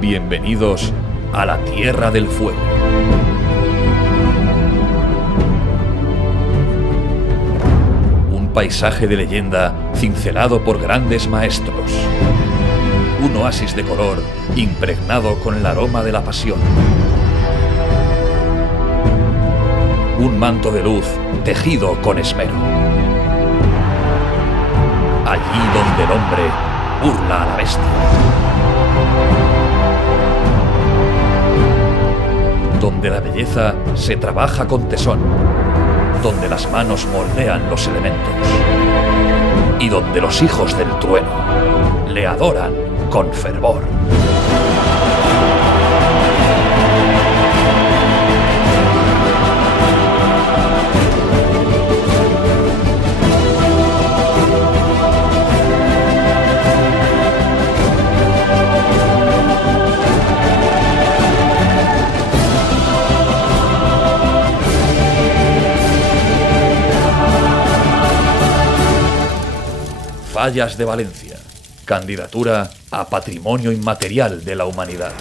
Bienvenidos a la Tierra del Fuego. Un paisaje de leyenda cincelado por grandes maestros. Un oasis de color impregnado con el aroma de la pasión. Un manto de luz tejido con esmero. Allí donde el hombre burla a la bestia. Donde la belleza se trabaja con tesón. Donde las manos moldean los elementos. Y donde los hijos del trueno le adoran con fervor. Fallas de Valencia. Candidatura a Patrimonio Inmaterial de la Humanidad.